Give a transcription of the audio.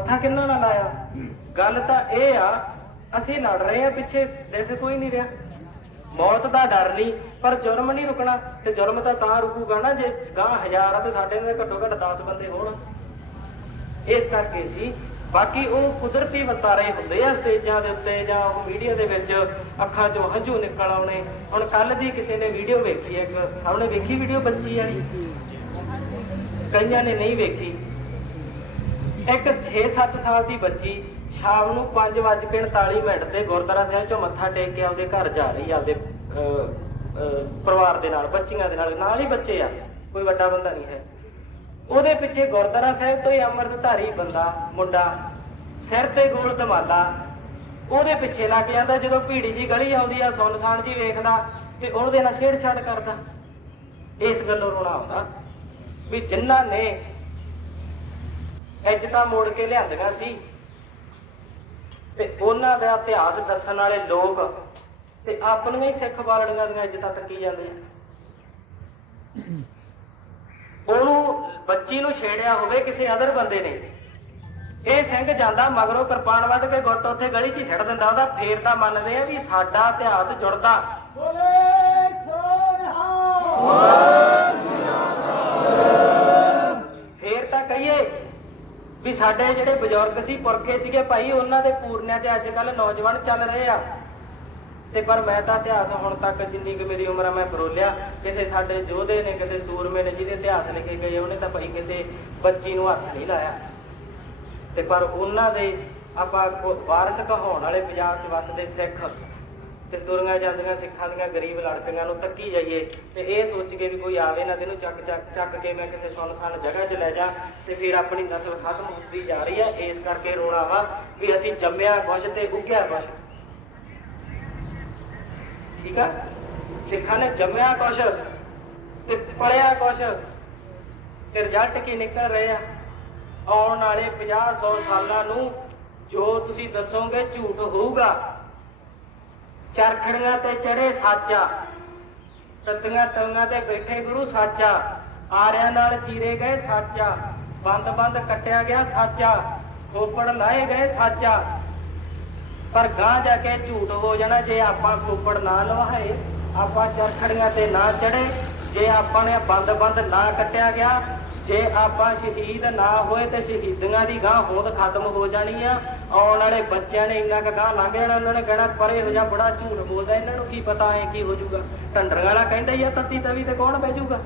ਮੱਥਾ ਕਿੰਨਾ ਨਾਲ ਲਾਇਆ। ਗੱਲ ਤਾਂ ਇਹ ਆ, ਅਸੀਂ ਲੜ ਰਹੇ ਆ ਪਿੱਛੇ ਦੇਸ਼ ਕੋਈ ਨਹੀਂ ਰਿਹਾ। ਮੌਤ ਦਾ ਡਰ ਨਹੀਂ, ਪਰ ਜੁਰਮ ਨਹੀਂ ਰੁਕਣਾ, ਤੇ ਜੁਰਮ ਤਾਂ ਤਾਂ ਰੁਕੂਗਾ ਨਾ ਜੇ ਗਾਂ ਹਜ਼ਾਰ ਆ ਤੇ ਸਾਡੇ ਨਾਲ ਘੱਟੋ ਘੱਟ 10 ਬੰਦੇ ਹੋਣ। ਇਸ ਕਰਕੇ ਸੀ ਬਾਕੀ ਉਹ ਕੁਦਰਤੀ ਵਰਤਾਰੇ ਹੁੰਦੇ ਆ ਸਟੇਜਾਂ ਦੇ ਉੱਤੇ ਜਾਂ ਉਹ ਮੀਡੀਆ ਦੇ ਵਿੱਚ ਅੱਖਾਂ 'ਚੋਂ ਹੰਝੂ ਨਿਕਲ ਆਉਣੇ। ਹੁਣ ਕੱਲ ਦੀ ਕਿਸੇ ਨੇ ਵੀਡੀਓ ਵੇਖੀ ਹੈ, ਇੱਕ ਸਾਹਮਣੇ ਵੇਖੀ ਵੀਡੀਓ ਬੱਚੀ ਵਾਲੀ? ਕਈਆਂ ਨੇ ਨਹੀਂ ਵੇਖੀ। ਇੱਕ 6-7 ਸਾਲ ਦੀ ਬੱਚੀ ਸ਼ਾਮ ਨੂੰ 5:49 ਮਿੰਟ ਤੇ ਗੁਰਦੁਆਰਾ ਸਾਹਿਬ ਚੋਂ ਮੱਥਾ ਟੇਕ ਕੇ ਆਪਦੇ ਘਰ ਜਾ ਰਹੀ ਆ, ਆਪਦੇ ਪਰਿਵਾਰ ਦੇ ਨਾਲ, ਬੱਚੀਆਂ ਦੇ ਨਾਲ ਨਾਲ ਹੀ ਬੱਚੇ ਆ, ਕੋਈ ਵੱਡਾ ਬੰਦਾ ਨਹੀਂ ਹੈ। ਉਹਦੇ ਪਿੱਛੇ ਗੁਰਦੁਆਰਾ ਸਾਹਿਬ ਤੋਂ ਹੀ ਅੰਮ੍ਰਿਤਧਾਰੀ ਬੰਦਾ, ਮੁੰਡਾ, ਸਿਰ ਤੇ ਗੋਲ ਦਮਾਲਾ ਉਹਦੇ ਪਿੱਛੇ ਲੱਗ ਜਾਂਦਾ ਜਦੋਂ ਭੀੜੀ ਜੀ ਗਲੀ ਆਉਂਦੀ ਆ, ਸੁੰਨਸਾਨ ਜੀ ਵੇਖਦਾ ਤੇ ਉਹਦੇ ਨਾਲ ਛੇੜਛਾੜ ਕਰਦਾ। ਇਸ ਗੱਲੋਂ ਰੋਣਾ ਆਉਂਦਾ ਵੀ ਜਿਨ੍ਹਾਂ ਨੇ ਇੱਜ਼ਤਾਂ ਮੋੜ ਕੇ ਲਿਆਂਦੀਆਂ ਸੀ। ਤੇ ਉਹਨਾਂ ਦਾ ਇਤਿਹਾਸ ਦੱਸਣ ਵਾਲੇ ਲੋਕ ਤੇ ਆਪਣੀਆਂ ਹੀ ਸਿੱਖ ਬਾਲੜੀਆਂ ਦੀਆਂ ਇੱਜ਼ਤਾਂ ਤੱਕੀ ਜਾਂਦੇ ਆ। ਉਹਨੂੰ ਬੱਚੀ ਨੂੰ ਛੇੜਿਆ ਹੋਵੇ ਕਿਸੇ ਅਦਰ ਬੰਦੇ ਨੇ। ਇਹ ਸਿੰਘ ਜਾਂਦਾ ਮਗਰੋਂ ਕਿਰਪਾਨ ਵੱਢ ਕੇ ਗੁੱਟ ਉੱਥੇ ਗਲੀ 'ਚ ਛੱਡ ਦਿੰਦਾ, ਉਹਦਾ ਫੇਰ ਤਾਂ ਮੰਨਦੇ ਆ ਵੀ ਸਾਡਾ ਇਤਿਹਾਸ ਜੁੜਦਾ। ਬੋਲੇ ਸੋਨਹਾ ਵੀ ਸਾਡੇ ਜਿਹੜੇ ਬਜ਼ੁਰਗ ਸੀ, ਪੁਰਖੇ ਸੀਗੇ ਭਾਈ, ਉਹਨਾਂ ਦੇ ਪੂਰਨਿਆਂ ਤੇ ਅੱਜ ਕੱਲ ਨੌਜਵਾਨ ਚੱਲ ਰਹੇ ਆ। ਤੇ ਪਰ ਮੈਂ ਤਾਂ ਇਤਿਹਾਸ ਹੁਣ ਤੱਕ ਜਿੰਨੀ ਕਿ ਮੇਰੀ ਉਮਰ ਆ, ਮੈਂ ਫਰੋਲਿਆ ਕਿਸੇ ਸਾਡੇ ਯੋਧੇ ਨੇ ਕਿਤੇ ਸੂਰਮੇ ਨੇ ਜਿਹਦੇ ਇਤਿਹਾਸ ਲਿਖੇ ਗਏ ਉਹਨੇ ਤਾਂ ਭਾਈ ਕਿਸੇ ਬੱਚੀ ਨੂੰ ਹੱਥ ਨਹੀਂ ਲਾਇਆ। ਤੇ ਪਰ ਉਹਨਾਂ ਦੇ ਆਪਾਂ ਕੋ- ਵਾਰਸ ਕਹਾਉਣ ਵਾਲੇ ਪੰਜਾਬ 'ਚ ਵਸਦੇ ਸਿੱਖ ਤੇ ਤੁਰੀਆਂ ਜਾਂਦੀਆਂ ਸਿੱਖਾਂ ਦੀਆਂ ਗਰੀਬ ਲੜਕੀਆਂ ਨੂੰ ਤੱਕੀ ਜਾਈਏ ਤੇ ਇਹ ਸੋਚ ਕੇ ਵੀ ਕੋਈ ਆਵੇ ਨਾ ਤੈਨੂੰ ਚੱਕ ਚੱਕ ਚੱਕ ਕੇ ਮੈਂ ਕਿਸੇ ਸੁੰਨਸਾਨ ਜਗ੍ਹਾ 'ਚ ਲੈ ਜਾ ਤੇ ਫਿਰ ਆਪਣੀ ਨਸਲ ਖਤਮ ਹੁੰਦੀ ਜਾ ਰਹੀ ਹੈ। ਇਸ ਕਰਕੇ ਰੋਣਾ ਵਾ ਵੀ ਅਸੀਂ ਜੰਮਿਆ ਕੁਛ ਤੇ ਉੱਗਿਆ ਕੁਛ ਠੀਕ ਆ? ਸਿੱਖਾਂ ਨੇ ਜੰਮਿਆ ਕੁਛ ਤੇ ਪੜਿਆ ਕੁਛ ਤੇ ਰਿਜ਼ਲਟ ਕੀ ਨਿਕਲ ਰਹੇ ਆ? ਆਉਣ ਵਾਲੇ 50 100 ਸਾਲਾਂ ਨੂੰ ਜੋ ਤੁਸੀਂ ਦੱਸੋਗੇ ਝੂਠ ਹੋਊਗਾ। ਚਰਖੜੀਆਂ ਤੇ ਚੜੇ ਸਾਚਾ। ਤਤੀਆਂ ਤੰਗਾਂ ਤੇ ਬੈਠੇ ਗੁਰੂ ਸਾਚਾ। ਆਰਿਆਂ ਨਾਲ ਚੀਰੇ ਗਏ ਸਾਚਾ। ਬੰਦ ਬੰਦ ਕੱਟਿਆ ਗਿਆ ਸਾਚਾ। ਖੋਪੜ ਲਾਏ ਗਏ ਸਾਚਾ। ਪਰ ਗਾਂ ਜਾ ਕੇ ਝੂਠ ਹੋ ਜਾਣਾ ਜੇ ਆਪਾਂ ਖੋਪੜ ਨਾ ਲਵਾਏ, ਆਪਾਂ ਚਰਖੜੀਆਂ ਤੇ ਨਾ ਚੜੇ, ਜੇ ਆਪਾਂ ਨੇ ਬੰਦ ਬੰਦ ਨਾ ਕੱਟਿਆ ਗਿਆ ਜੇ ਆਪਾਂ ਸ਼ਹੀਦ ਨਾ ਹੋਏ ਤੇ ਸ਼ਹੀਦੀਆਂ ਦੀ ਗਾਂ ਹੋਂਦ ਖਤਮ ਹੋ ਜਾਣੀ ਆ। ਆਉਣ ਵਾਲੇ ਬੱਚਿਆਂ ਨੇ ਇੰਨਾ ਕੁ ਗਾਂ ਲੰਘ ਜਾਣਾ, ਉਹਨਾਂ ਨੇ ਕਹਿਣਾ, ਪਰੇ ਹੋ ਜਾ ਬੜਾ ਝੂਠ ਬੋਲਦਾ, ਇਹਨਾਂ ਨੂੰ ਕੀ ਪਤਾ ਐ ਕੀ ਹੋ ਜਾਊਗਾ। ਢੰਡਰਾਂ ਵਾਲਾ ਕਹਿੰਦਾ ਹੀ ਆ, ਤੱਤੀ ਤਵੀ ਤੇ ਕੌਣ ਬਹਿ ਜਾਊਗਾ?